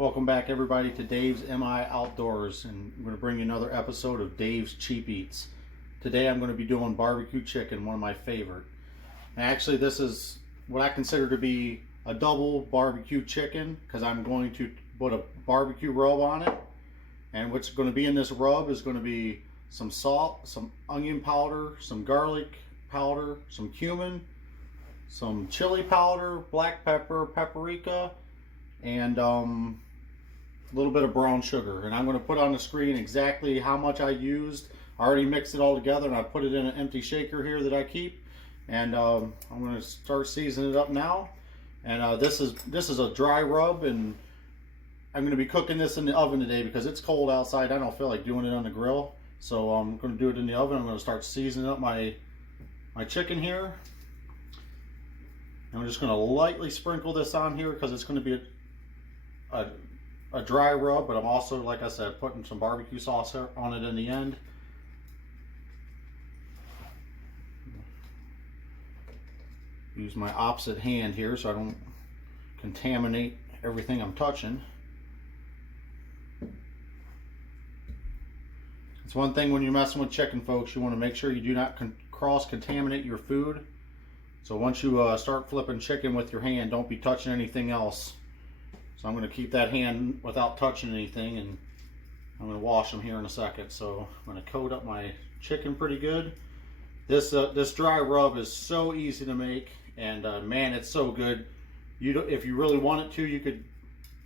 Welcome back everybody to Dave's MI Outdoors, and I'm going to bring you another episode of Dave's Cheap Eats. Today I'm going to be doing barbecue chicken, one of my favorite. And actually this is what I consider to be a double barbecue chicken because I'm going to put a barbecue rub on it. And what's going to be in this rub is going to be some salt, some onion powder, some garlic powder, some cumin, some chili powder, black pepper, paprika, and a little bit of brown sugar. And I'm going to put on the screen exactly how much I used. I already mixed it all together and I put it in an empty shaker here that I keep. And I'm going to start seasoning it up now. And this is a dry rub, and I'm going to be cooking this in the oven today because it's cold outside. I don't feel like doing it on the grill, so I'm going to do it in the oven. I'm going to start seasoning up my chicken here. And I'm just going to lightly sprinkle this on here because it's going to be a dry rub, but I'm also, like I said, putting some barbecue sauce on it in the end. Use my opposite hand here so I don't contaminate everything I'm touching. It's one thing when you're messing with chicken, folks, you want to make sure you do not cross-contaminate your food. So once you start flipping chicken with your hand, don't be touching anything else. So I'm going to keep that hand without touching anything, and I'm going to wash them here in a second. So I'm going to coat up my chicken pretty good. This dry rub is so easy to make, and man, it's so good. If you really wanted to, you could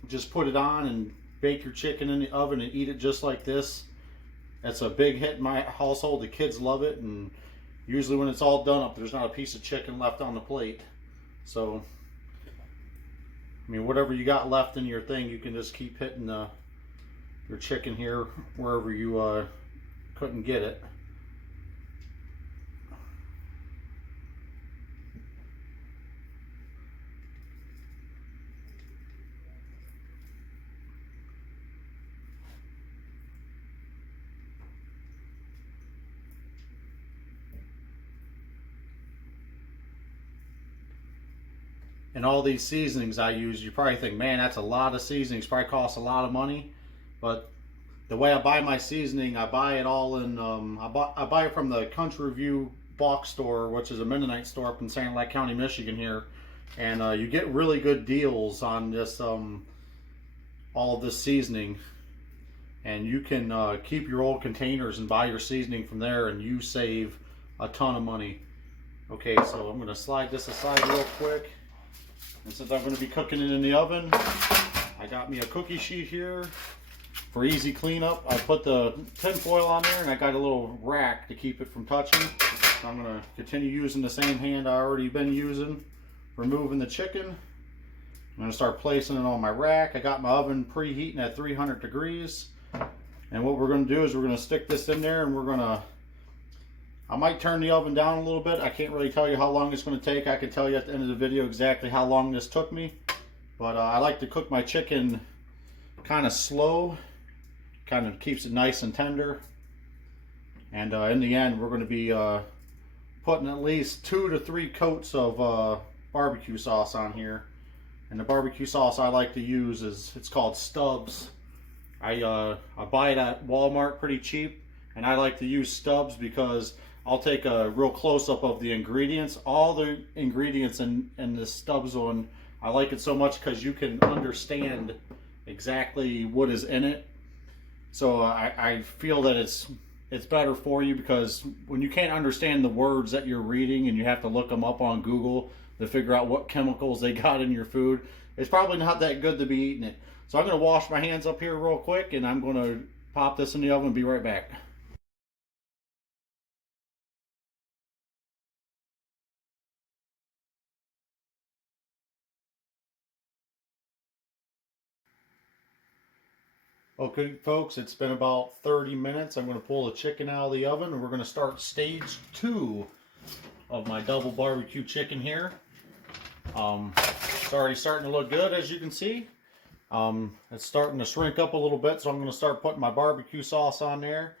just put it on and bake your chicken in the oven and eat it just like this. That's a big hit in my household. The kids love it, and usually when it's all done up, there's not a piece of chicken left on the plate. So I mean, whatever you got left in your thing, you can just keep hitting your chicken here wherever you couldn't get it. And all these seasonings I use, you probably think, man, that's a lot of seasonings, probably costs a lot of money. But the way I buy my seasoning, I buy it all in, I buy it from the Country View box store, which is a Mennonite store up in Sand Lake County, Michigan here. And you get really good deals on this, all of this seasoning. And you can keep your old containers and buy your seasoning from there, and you save a ton of money. Okay, so I'm going to slide this aside real quick. And since I'm going to be cooking it in the oven, I got me a cookie sheet here for easy cleanup. I put the tin foil on there, and I got a little rack to keep it from touching. So I'm going to continue using the same hand I already been using for moving the chicken. I'm going to start placing it on my rack. I got my oven preheating at 300 degrees. And what we're going to do is we're going to stick this in there, and we're going to, I might turn the oven down a little bit. I can't really tell you how long it's going to take. I can tell you at the end of the video exactly how long this took me. But I like to cook my chicken kind of slow. Kind of keeps it nice and tender. And in the end, we're going to be putting at least 2 to 3 coats of barbecue sauce on here. And the barbecue sauce I like to use it's called Stubbs. I buy it at Walmart pretty cheap. And I like to use Stubbs because I'll take a real close-up of the ingredients. All the ingredients in this Stubbs one, I like it so much because you can understand exactly what is in it. So I feel that it's better for you, because when you can't understand the words that you're reading and you have to look them up on Google to figure out what chemicals they got in your food, it's probably not that good to be eating it. So I'm going to wash my hands up here real quick, and I'm going to pop this in the oven and be right back. Okay, folks, it's been about 30 minutes. I'm going to pull the chicken out of the oven, and we're going to start stage 2 of my double barbecue chicken here. It's already starting to look good, as you can see. It's starting to shrink up a little bit, so I'm going to start putting my barbecue sauce on there.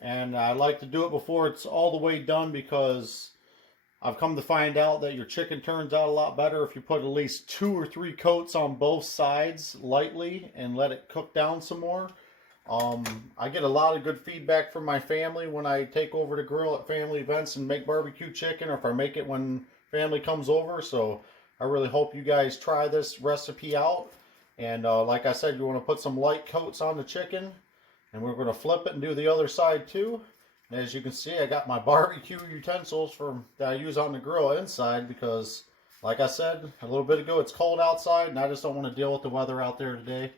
And I like to do it before it's all the way done because I've come to find out that your chicken turns out a lot better if you put at least 2 or 3 coats on both sides lightly and let it cook down some more. I get a lot of good feedback from my family when I take over the grill at family events and make barbecue chicken, or if I make it when family comes over. So I really hope you guys try this recipe out. And like I said, you want to put some light coats on the chicken, and we're going to flip it and do the other side too. And as you can see, I got my barbecue utensils that I use on the grill inside because, like I said a little bit ago, it's cold outside and I just don't want to deal with the weather out there today.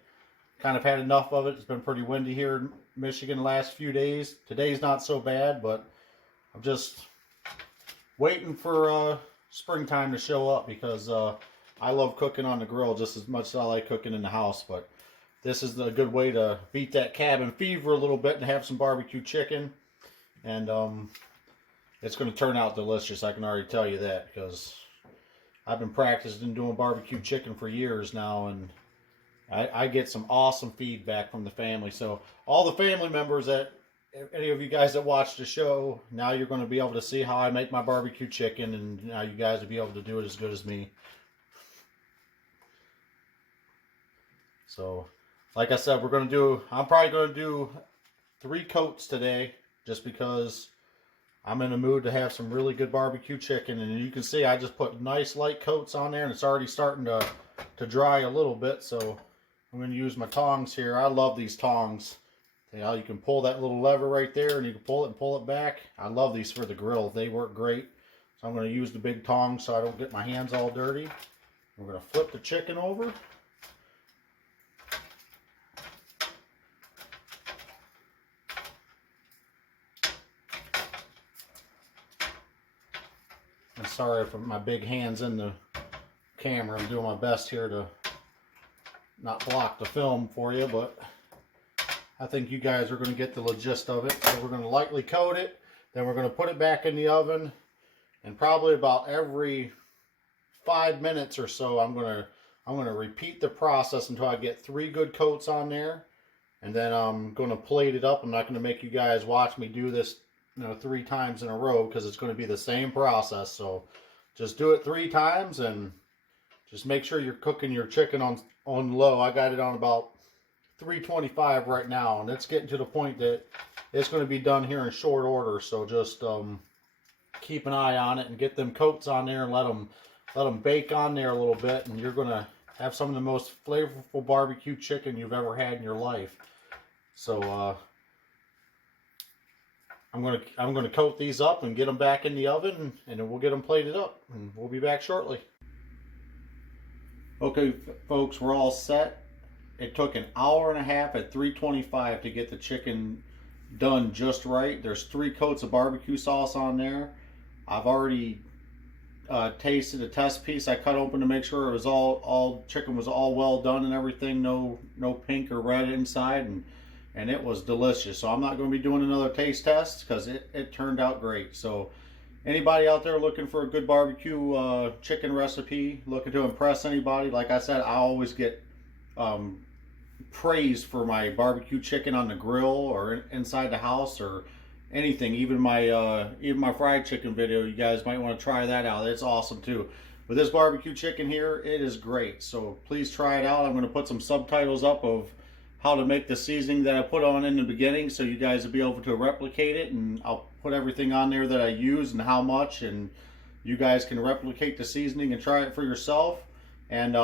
Kind of had enough of it. It's been pretty windy here in Michigan the last few days. Today's not so bad, but I'm just waiting for springtime to show up because I love cooking on the grill just as much as I like cooking in the house. But this is a good way to beat that cabin fever a little bit and have some barbecue chicken. And it's going to turn out delicious. I can already tell you that because I've been practicing doing barbecue chicken for years now, and I get some awesome feedback from the family. So all the family members, that any of you guys that watch the show, now you're going to be able to see how I make my barbecue chicken, and now you guys will be able to do it as good as me. So like I said, I'm probably going to do 3 coats today, just because I'm in the mood to have some really good barbecue chicken. And you can see I just put nice light coats on there, and it's already starting to dry a little bit. So I'm going to use my tongs here. I love these tongs. See how you can pull that little lever right there, and you can pull it and pull it back. I love these for the grill. They work great. So I'm going to use the big tongs so I don't get my hands all dirty. We're going to flip the chicken over. I'm sorry for my big hands in the camera. I'm doing my best here to not block the film for you, but I think you guys are going to get the gist of it. So we're going to lightly coat it, then we're going to put it back in the oven, and probably about every 5 minutes or so I'm going to repeat the process until I get 3 good coats on there, and then I'm going to plate it up. I'm not going to make you guys watch me do this 3 times in a row, because it's going to be the same process. So just do it 3 times, and just make sure you're cooking your chicken on low. I got it on about 325 right now, and it's getting to the point that it's going to be done here in short order. So just keep an eye on it and get them coats on there and let them bake on there a little bit, and you're going to have some of the most flavorful barbecue chicken you've ever had in your life. So I'm gonna coat these up and get them back in the oven, and then we'll get them plated up, and we'll be back shortly. Okay, folks, we're all set. It took an hour and a half at 325 to get the chicken done just right. There's 3 coats of barbecue sauce on there. I've already tasted a test piece. I cut open to make sure it was all chicken was all well done and everything. No pink or red inside, and it was delicious. So I'm not going to be doing another taste test because it turned out great. So anybody out there looking for a good barbecue chicken recipe, looking to impress anybody, like I said, I always get praise for my barbecue chicken on the grill or inside the house or anything. Even my fried chicken video, you guys might want to try that out. It's awesome too. But this barbecue chicken here, it is great. So please try it out. I'm going to put some subtitles up of how to make the seasoning that I put on in the beginning, so you guys will be able to replicate it, and I'll put everything on there that I use and how much, and you guys can replicate the seasoning and try it for yourself. And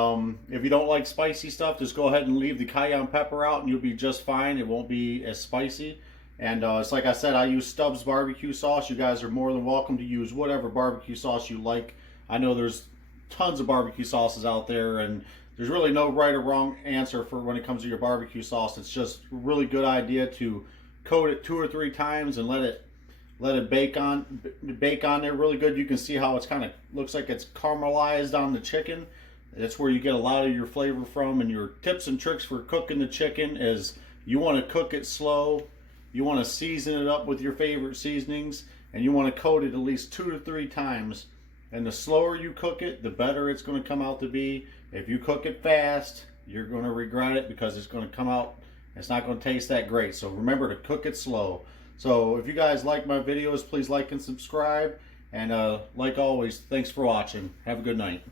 if you don't like spicy stuff, just go ahead and leave the cayenne pepper out and you'll be just fine. It won't be as spicy. And it's like I said, I use Stubbs barbecue sauce. You guys are more than welcome to use whatever barbecue sauce you like. I know there's tons of barbecue sauces out there, and there's really no right or wrong answer for when it comes to your barbecue sauce. It's just a really good idea to coat it 2 or 3 times and let it bake on there really good. You can see how it's kind of looks like it's caramelized on the chicken. That's where you get a lot of your flavor from. And your tips and tricks for cooking the chicken is you want to cook it slow. You want to season it up with your favorite seasonings, and you want to coat it at least 2 to 3 times. And the slower you cook it, the better it's going to come out to be. If you cook it fast, you're going to regret it because it's going to come out, it's not going to taste that great. So remember to cook it slow. So if you guys like my videos, please like and subscribe. And like always, thanks for watching. Have a good night.